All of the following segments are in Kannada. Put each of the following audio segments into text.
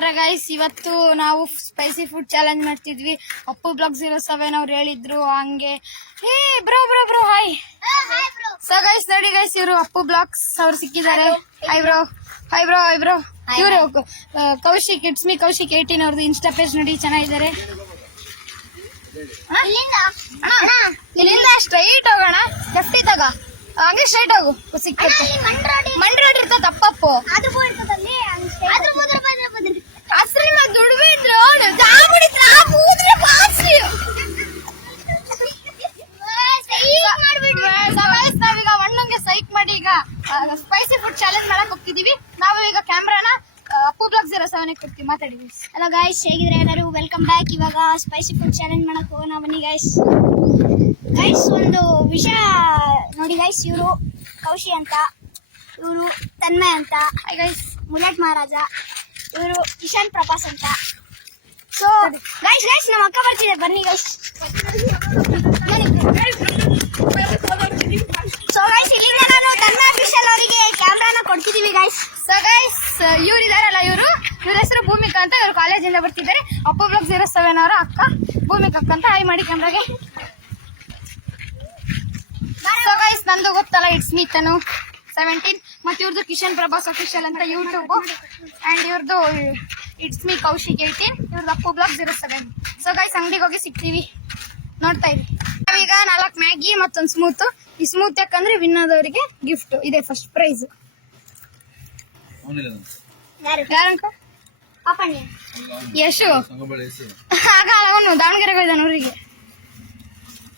ಗೈಸ್, ಇವತ್ತು ನಾವು ಸ್ಪೈಸಿ ಫುಡ್ ಚಾಲೆಂಜ್ ಮಾಡ್ತಿದ್ವಿ. ಅಪ್ಪು ಬ್ಲಾಗ್ 07 ಅವ್ರು ಹೇಳಿದ್ರು ಹಂಗೆ. Hey bro bro bro hi. So guys ನೋಡಿ ಗೈಸ್, ಇವರು ಅಪ್ಪು ಬ್ಲಾಗ್ಸ್ ಅವ್ರು ಸಿಕ್ಕಿದ್ದಾರೆ. Hi bro hi bro hi bro. ಇವರು ಕೌಶಿಕ್, ಇಟ್ಸ್ ಮೀ ಕೌಶಿಕ್ 18 ಅವ್ರದ್ದು ಇನ್ಸ್ಟಾ ಪೇಜ್ ನೋಡಿ, ಚೆನ್ನಾಗಿದ್ದಾರೆ. ಇಲ್ಲಿಂದ ಸ್ಟ್ರೈಟ್ ಹೋಗೋಣ, ಲೆಫ್ಟ್ ಇದ್ದಾಗ ಹಂಗೆ ಸ್ಟ್ರೈಟ್ ಹೋಗು, ಸಿಕ್ಕಿರುತ್ತೆ. ಮಂಡ್ ರೋಡ್ ಇರ್ತದ ಅಪ್ಪಪ್ಪು, ನಾವೀಗ ಒಣ್ಣಂಗೆ ಸೈಕ್ ಮಾಡಿ ಈಗ ಸ್ಪೈಸಿ ಫುಡ್ ಚಾಲೆಂಜ್ ಮಾಡಕ್ ಹೋಗ್ತಿದೀವಿ. ನಾವು ಈಗ ಕ್ಯಾಮ್ರಾನ ಅಪ್ಪು ಬ್ಲಾಗ್ 07 ಕೊಡ್ತೀವಿ, ಮಾತಾಡಿ. ಹಲೋ ಗೈಸ್, ಹೇಗಿದ್ರೆ ಎಲ್ಲರೂ? Welcome back. ಇವಾಗ ಸ್ಪೈಸಿ ಫುಡ್ ಚಾಲೆಂಜ್ ಮಾಡಕ್ ಹೋಗೋಣ, ಬನ್ನಿ ಗೈಸ್. ಗೈಸ್, ಒಂದು ವಿಷಯ ನೋಡಿ ಗೈಸ್, ಇವರು ಕೌಶಿ ಅಂತ, ಇವರು ತನ್ಮಯ್ ಅಂತ, ಗೈಸ್ ಮುಲೆಟ್ ಮಹಾರಾಜ, ಇವರು ಕಿಶನ್ ಪ್ರಭಾಸ್ ಅಂತ. ಸೊ ಗೈಸ್ ನಮ್ಮ ಅಕ್ಕ ಬರ್ತಿದೆ, ಬನ್ನಿ ಗೈಸ್. ಸೊ ಗೈಸ್, ಇಲ್ಲಿಂದ ನಾನು ತನ್ಮಯ್ ಕಿಶನ್ ಅವರಿಗೆ ಕ್ಯಾಮ್ರಾನ ಕೊಡ್ತಿದೀವಿ ಗೈಸ್. ಸೊ ಗೈಸ್, ಇವ್ರು ಇದಾರಲ್ಲ, ಇವ್ರ ಹೆಸರು ಭೂಮಿಕಾ ಅಂತ, ಇವರು ಕಾಲೇಜಿಂದ ಬರ್ತಿದ್ದಾರೆ. ಅಪ್ಪು ಬ್ಲಾಗ್ 07 ಅವರ ಅಕ್ಕ ಭೂಮಿಕಾ ಅಂತ. ಹಾಯ್ ಮಾಡಿ ಕ್ಯಾಮ್ರಾಗೆ. ಸೊ ಗೈಸ್, ನಂದು ಗೊತ್ತಲ್ಲ, ಇಟ್ಸ್ ಮೀ ತನು 17, ಮತ್ತೆ ಇವ್ರದ್ದು ಕಿಶನ್ ಪ್ರಭಾಸ್ ಅಫಿಷಿಯಲ್ ಅಂತ ಯೂಟ್ಯೂಬ್, ಅಂಡ್ ಇವ್ರದ್ದು ಇಟ್ಸ್ ಮೀ ಕೌಶಿಕ್ 18, ಇವ್ರದ್ದು ಅಪ್ಪು ಬ್ಲಾಗ್ 07. ಸೊ ಗೈಸ್, ಅಂಗಡಿಗೆ ಹೋಗಿ ಸಿಗ್ತೀವಿ, ನೋಡ್ತಾ ಇದ್ವಿ. ನಾವೀಗ 4 ಮ್ಯಾಗಿ ಮತ್ತೊಂದು ಸ್ಮೂತ್. ಈ ಸ್ಮೂತ್ ಯಾಕಂದ್ರೆ ವಿನ್ ಆದವರಿಗೆ ಗಿಫ್ಟ್ ಇದೆ, ಫಸ್ಟ್ ಪ್ರೈಸ್. ಯಾರಂಕ ಪಾಪಣ್ಣ ಯಶು ಆಗ ಅವನು ದಾವಣಗೆರೆಗೆ ಹೋಯ್ದಾನ ಊರಿಗೆ.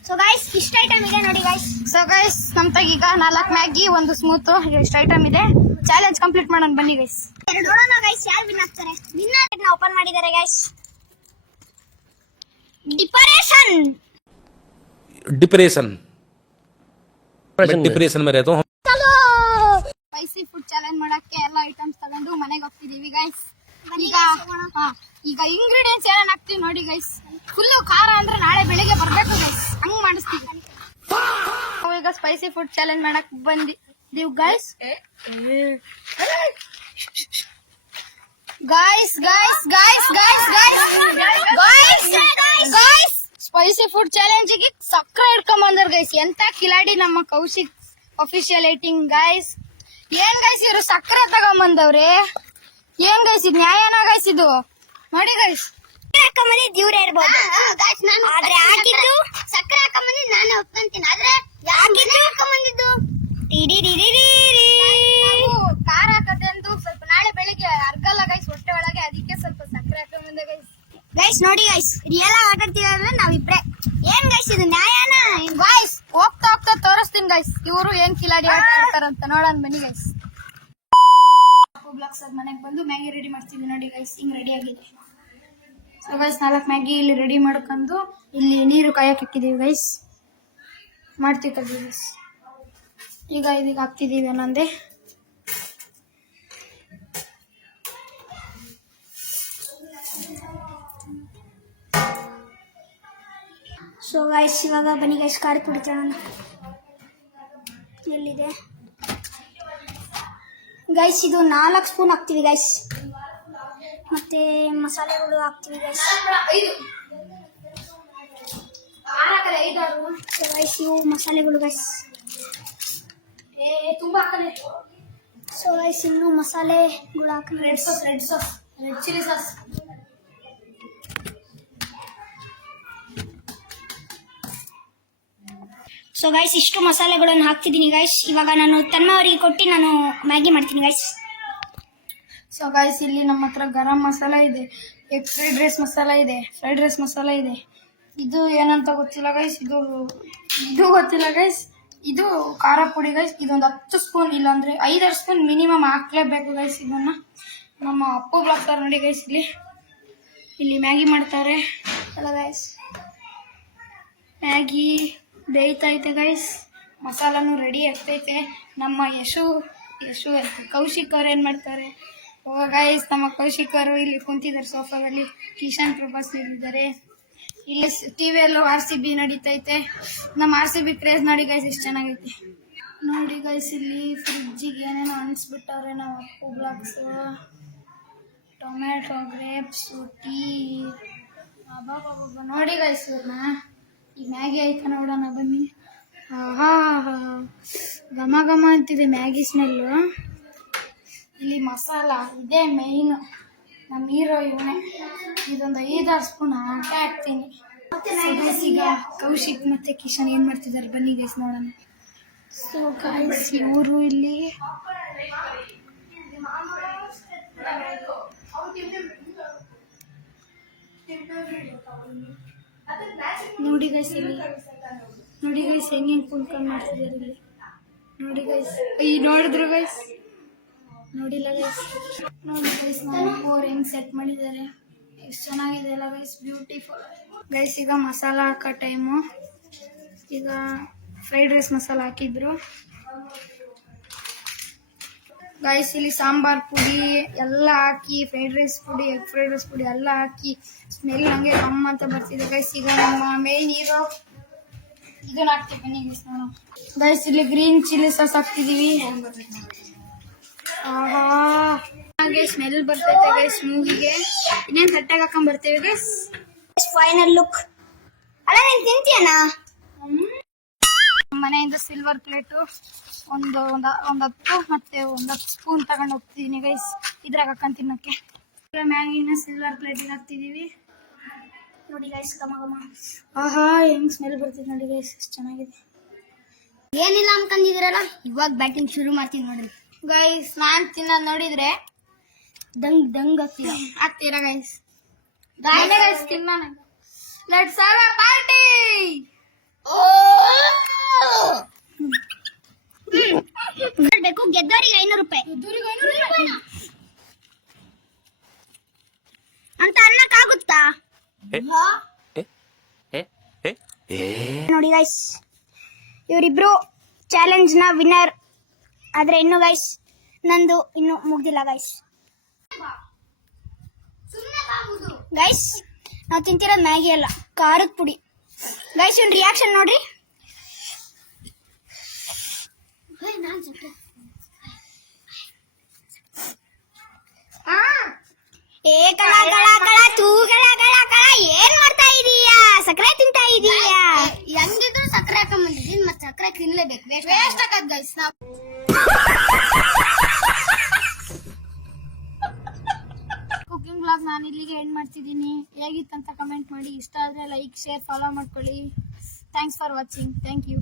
ಸೊ ಗೈಸ್, ಇಷ್ಟ ಐಟಮ್ ಇದೆ ನೋಡಿ ಗೈಸ್. ಸೊ ಗೈಸ್, ನಮ್ ಈಗ 4 ಮ್ಯಾಗಿ, ಒಂದು ಸ್ಮೂತ್, ಇಷ್ಟು ಐಟಮ್ ಇದೆ. ಚಾಲೆಂಜ್ ಕಂಪ್ಲೀಟ್ ಮಾಡೋಣ, ಬನ್ನಿ ಗೈಸ್. ನೋಡೋಣ ಗೈಸ್, ಯಾರು ವಿನ್ ಆಗ್ತಾರೆ. ವಿನ್ ಓಪನ್ ಮಾಡಿದ್ದಾರೆ ಗೈಸ್. डिप्रेशन में रहता हूँ. ಸ್ಪೈಸಿ ಫುಡ್ ಚಾಲೆಂಜ್ ಮಾಡಕ್ಕೆ ಎಲ್ಲ ಐಟಮ್ಸ್ ತಗೊಂಡು ಮನೆಗೆ ಹೋಗ್ತಿದೀವಿ ಗೈಸ್. ಈಗ ಇಂಗ್ರೀಡಿಯೆಂಟ್ಸ್ ಏನೇನ್ ಹಾಕ್ತಿವಿ ನೋಡಿ ಗೈಸ್. ಫುಲ್ ಖಾರ ಅಂದ್ರೆ ನಾಳೆ ಬೆಳಿಗ್ಗೆ ಬರ್ಬೇಕು ಗೈಸ್, ಹಂಗ್ ಮಾಡಿಸ್ತೀವಿ. ನಾವು ಈಗ ಸ್ಪೈಸಿ ಫುಡ್ ಚಾಲೆಂಜ್ ಮಾಡಕ್ ಬಂದಿದ್ದೀವಿ guys. Guys guys guys guys guys guys guys spicy food challenge ಗೆ ಸಕ್ಕರೆ ಹಿಡ್ಕೊಂಡ್ ಬಂದರ್ ಗೈಸ್. ಎಂತ ಕಿಲಾಡಿ ನಮ್ಮ ಕೌಶಿಕ್ ಅಫಿಷಿಯಲ್ 18 ಗೈಸ್. ಏನ್ ಗೈಸ್, ಇವರು ಸಕ್ಕರೆ ತಗೊಂಬಂದವ್ರೆ. ಏನ್ ಗೈಸ್, ಇದು ನ್ಯಾಯನ ಗೈಸ್? ಇದು ನೋಡಿ ಗೈಸ್, ಹಾಕೊಂಬಂದಿ ಇವ್ರು ಇರ್ಬೋದು, ಆದ್ರೆ ಹಾಕಿದ್ದು ಸಕ್ಕರೆ ಹಾಕೊಂಬಂದಿ ನಾನು ಒಪ್ಕೊಂತೀನಿ. ಆದ್ರೆ ಹಾಕೊಂಬಂದಿದ್ದು ಖಾರ ಹಾಕತ್ತೆ ಅಂತ ಸ್ವಲ್ಪ ನಾಳೆ ಬೆಳಿಗ್ಗೆ ಅರ್ಗಲ್ಲ ಗೈಸ್ ಹೊಟ್ಟೆ ಒಳಗೆ, ಅದಕ್ಕೆ ಸ್ವಲ್ಪ ಸಕ್ಕರೆ ಹಾಕೊಂಬಂದೆ ಗೈಸ್. ಗೈಸ್ ನೋಡಿ ಗೈಸ್, ರಿಯಲ್ ಆಟಾಡ್ತೀವಿ ಅಂದ್ರೆ ನಾವಿಬ್ರೆ. ಏನ್ ಗೈಸ್, ಇದು ನ್ಯಾಯನ? ಗೈಸ್ ಹೋಗ್ತಾ ಹೋಗ್ತಾ ತೋರಿಸ್ತೀನಿ ಗೈಸ್, ಇವರು ಏನ್ ಕಿಲಾಡಿ ಆಟ ಆಡ್ತಾರಂತ. ನೋಡೋಣ ಬನ್ನಿ ಗೈಸ್. ಅಪ್ಪು ಬ್ಲಾಗ್ಸ್ ಮನೆಗೆ ಬಂದು ಮ್ಯಾಗಿ ರೆಡಿ ಮಾಡ್ತಿದ್ವಿ ನೋಡಿ ಗೈಸ್. ಹಿಂಗ್ ರೆಡಿ ಆಗಿದೆ. ಸೊ ಗೈಸ್, 4 ಮ್ಯಾಗಿ ಇಲ್ಲಿ ರೆಡಿ ಮಾಡ್ಕೊಂಡು ಇಲ್ಲಿ ನೀರು ಕಾಯಕ್ಕೆ ಇಕ್ಕಿದೀವಿ ಗೈಸ್. ಮಾಡ್ತಿದ್ದೀವಿ ಗೈಸ್. ಈಗ ಇದೀಗ ಹಾಕ್ತಿದೀವಿ ಅನ್ನೊಂದೇ. ಸೊ ಗೈಸ್, ಇವಾಗ ಬನ್ನಿ ಗೈಸ್, ಖಾರ ಪುಡಿ ತಗೋಣ. ಎಲ್ಲಿದೆ ಗೈಸ್? ಇದು 4 ಸ್ಪೂನ್ ಹಾಕ್ತೀವಿ ಗೈಸ್. ಮತ್ತೆ ಮಸಾಲೆಗಳು ಹಾಕ್ತೀವಿ ಗೈಸ್. ಸೊ ಗೈಸ್, ಇವು ಮಸಾಲೆಗಳು ಗೈಸ್. ತುಂಬಾ ಹಾಕಲ್ಲ. ಸೊ ಗೈಸ್, ಇನ್ನು ಮಸಾಲೆಗಳು ಹಾಕಿ red chilli sauce. So guys, ಇಷ್ಟು ಮಸಾಲೆಗಳನ್ನು ಹಾಕ್ತಿದ್ದೀನಿ ಗೈಸ್. ಇವಾಗ ನಾನು ತನ್ಮಯವರಿಗೆ ಕೊಟ್ಟು ನಾನು ಮ್ಯಾಗಿ ಮಾಡ್ತೀನಿ ಗೈಸ್. ಸೊ ಗೈಸ್, ಇಲ್ಲಿ ನಮ್ಮ ಹತ್ರ ಗರಂ ಮಸಾಲ ಇದೆ, ಎಗ್ ಫ್ರೈಡ್ ರೈಸ್ ಮಸಾಲ ಇದೆ, ಫ್ರೈಡ್ ರೈಸ್ ಮಸಾಲ ಇದೆ. ಇದು ಏನಂತ ಗೊತ್ತಿಲ್ಲ ಗೈಸ್, ಇದು ಗೊತ್ತಿಲ್ಲ ಗೈಸ್. ಇದು ಖಾರ ಪುಡಿ ಗೈಸ್. ಇದೊಂದು 10 ಸ್ಪೂನ್, ಇಲ್ಲಾಂದ್ರೆ 5 ಸ್ಪೂನ್ ಮಿನಿಮಮ್ ಹಾಕ್ಲೇಬೇಕು ಗೈಸ್. ಇದನ್ನ ನಮ್ಮ ಅಪ್ಪು ಬ್ಲಾಗ್ಸ್ ಅವ್ರು ನೋಡಿ ಗೈಸ್, ಇಲ್ಲಿ ಮ್ಯಾಗಿ ಮಾಡ್ತಾರೆ ಅಲ್ಲ ಗೈಸ್. ಮ್ಯಾಗಿ ಬೇಯ್ತೈತೆ ಗೈಸ್, ಮಸಾಲಾನು ರೆಡಿ ಆಗ್ತೈತೆ. ನಮ್ಮ ಯಶು ಕೌಶಿಕ್ ಅವ್ರು ಏನ್ ಮಾಡ್ತಾರೆ? ಗೈಸ್, ನಮ್ಮ ಕೌಶಿಕ್ ಅವರು ಇಲ್ಲಿ ಕುಂತಿದ್ದಾರೆ ಸೋಫಾದಲ್ಲಿ. ಕಿಶನ್ ಪ್ರಭಾಸ್ ಇದ್ದಾರೆ. ಇಲ್ಲಿ ಟಿವಿಯಲ್ಲೂ RCB ನಡೀತೈತೆ. ನಮ್ಮ RCB ಕ್ರೇಜ್ ನೋಡಿ ಗೈಸ್, ಎಷ್ಟು ಚೆನ್ನಾಗೈತೆ ನೋಡಿ ಗೈಸ್. ಇಲ್ಲಿ ಫ್ರಿಡ್ಜಿಗೆ ಏನೇನೋ ಅನ್ಸ್ಬಿಟ್ಟವ್ರೆ ನಾವು Appu blogs. Tomato, grapes, tea. ನೋಡಿ ಗೈಸ್ ಇವ್ರನ್ನ. ಈ ಮ್ಯಾಗಿ ಆಯ್ತಾ ನೋಡೋಣ ಬನ್ನಿ. ಹಾ ಘಮ ಘಮ ಅಂತಿದೆ ಮ್ಯಾಗಿ ಸ್ಮೆಲ್ಲು. ಇಲ್ಲಿ ಮಸಾಲ ಇದೇ ಮೇಯ್ನು. ನಮ್ಮ ಹೀರೋ ಇವನೇ. ಇದೊಂದು 5-6 ಸ್ಪೂನ್ ಹಾಕ್ತೀನಿ. ಈಗ ಕೌಶಿಕ್ ಮತ್ತೆ ಕಿಶನ್ ಏನ್ ಮಾಡ್ತಿದ್ದಾರೆ ಬನ್ನಿ ಗೈಸ್ ನೋಡೋಣ. ಸೊ ಗೈಸ್ ಇವರು ಇಲ್ಲಿ ನೋಡಿ ಗೈಸ್ ಇಲ್ಲಿ ನೋಡಿ ಗೈಸ್ ಹೆಂಗೆ ಕುಂತ್ಕೊಂಡು ಮಾಡ್ತಿದ್ದಾರೆ ಇಲ್ಲಿ. ನೋಡಿ ಗೈಸ್ ನೋಡಿದ್ರು ಗೈಸ್ ನೋಡಿಲ್ಲ ಗೈಸ್. ನೋಡಿ ಗೈಸ್ ಅವ್ರು ಹೆಂಗ್ ಸೆಟ್ ಮಾಡಿದ್ದಾರೆ. ಎಷ್ಟು ಚೆನ್ನಾಗಿದೆ ಅಲ್ಲ ಗೈಸ್, ಬ್ಯೂಟಿಫುಲ್ ಗೈಸ್. ಈಗ ಮಸಾಲ ಹಾಕೋ ಟೈಮು. ಈಗ ಫ್ರೈಡ್ ರೈಸ್ ಮಸಾಲ ಹಾಕಿದ್ರು ಗೈಸ್. ಇಲ್ಲಿ ಸಾಂಬಾರ್ ಪುಡಿ ಎಲ್ಲ ಹಾಕಿ, ಫ್ರೈಡ್ ರೈಸ್ ಪುಡಿ, ಎಗ್ ಫ್ರೈಡ್ ರೈಸ್ ಪುಡಿ ಎಲ್ಲ ಹಾಕಿ ಸ್ಮೆಲ್ ಹಂಗೆ ಕಮ್ಮ ಅಂತ ಬರ್ತಿದೆ ಗೈಸ್. ಈಗ ನಮ್ಮ ಮೇನ್ ಹೀರೋ ಇದನ್ನ ಹಾಕ್ತೀವಿ ಬನ್ನಿ ಗೈಸ್ ನೋಡೋಣ. ಗೈಸ್ ಇಲ್ಲಿ ಗ್ರೀನ್ ಚಿಲ್ಲಿ ಸಾಸ್ ಹಾಕ್ತಿದೀವಿ. ಹಾಗೆ ಸ್ಮೆಲ್ ಬರ್ತೈತೆ ಗೈಸ್ ಮೂವಿಗೆ. ಇನ್ನೇನ್ ತಟ್ಟೆಗೆ ಹಾಕೊಂಡ್ ಬರ್ತೇವೆ ಗೈಸ್. Final look. ಅಲ್ಲ ನೀನ್ ತಿಂತೀಯನಾ? ಮನೆಯಿಂದ ಸಿಲ್ವರ್ ಪ್ಲೇಟು ಒಂದು 10 ಮತ್ತೆ 10 ಸ್ಪೂನ್ ತಗೊಂಡು ಹೋಗ್ತಿದೀನಿ ಗೈಸ್ ಇದ್ರಾಗ ಹಾಕೊಂಡ್ ತಿನ್ನಕ್ಕೆ. ಮ್ಯಾಗಿನ ಸಿಲ್ವರ್ ಪ್ಲೇಟ್ ಹಾಕ್ತಿದೀವಿ. ನೋಡಿ ಗೈಸ್ ಘಮ ಘಮ. ಹೆಂಗ್ ಸ್ಮೆಲ್ ಬರ್ತಿದೆ ನೋಡಿ ಗೈಸ್, ಎಷ್ಟು ಚೆನ್ನಾಗಿದೆ. ಏನಿಲ್ಲ ಅನ್ಕೊಂಡಿದಿರಲ್ಲ, ಇವಾಗ ಬ್ಯಾಟಿಂಗ್ ಶುರು ಮಾಡ್ತೀನಿ ನೋಡಿ ಗೈಸ್. ನಾನ್ ತಿನ್ನೋದ್ ನೋಡಿದ್ರೆ ದಂಗ್ ಆಗ್ತೀರಾ ಗೈಸ್? ಗೈಸ್ ತಿನ್ನೋಣ. Let's have A party. ಬೇಕು ಗೆದ್ದವರಿಗೆ 500 ರೂಪಾಯಿ ಅಂತ ಅನ್ನಕ್ಕಾಗುತ್ತಾ? ನೋಡಿ ಗೈಸ್ ಇವರಿಬ್ರು ಚಾಲೆಂಜ್ ನ ವಿನ್ನರ್. ಆದ್ರೆ ಇನ್ನು ಗೈಸ್ ನಂದು ಇನ್ನು ಮುಗ್ದಿಲ್ಲ ಗೈಸ್. ಗೈಸ್ ನಾವು ತಿಂತಿರೋದು ಮ್ಯಾಗಿ ಅಲ್ಲ, ಖಾರದ ಪುಡಿ ಗೈಸ್. ಇವ್ನ ರಿಯಾಕ್ಷನ್ ನೋಡ್ರಿ. ಏನ್ ಮಾಡ್ತಾ ಇದೀಯಾ? ಸಕ್ಕರೆ ತಿಂತಾ ಇದೀಯಾ? ಹೆಂಗಿದ್ರು ಸಕ್ಕರೆ ಹಾಕೊಂಡ್ಬಂದಿದ್ದೀನಿ, ಮತ್ತೆ ಸಕ್ಕರೆ ತಿನ್ಲೇಬೇಕು. ವೇಸ್ಟ್ ಆಗದ್ ಗೈಸ್. ನಾವು ಕುಕಿಂಗ್ ಬ್ಲಾಗ್ ನಾನು ಇಲ್ಲಿಗೆ ಎಂಡ್ ಮಾಡ್ತಿದ್ದೀನಿ. ಹೇಗಿತ್ತಂತ ಕಮೆಂಟ್ ಮಾಡಿ. ಇಷ್ಟ ಆದ್ರೆ ಲೈಕ್, ಶೇರ್, ಫಾಲೋ ಮಾಡ್ಕೊಳ್ಳಿ. Thanks for watching. Thank you.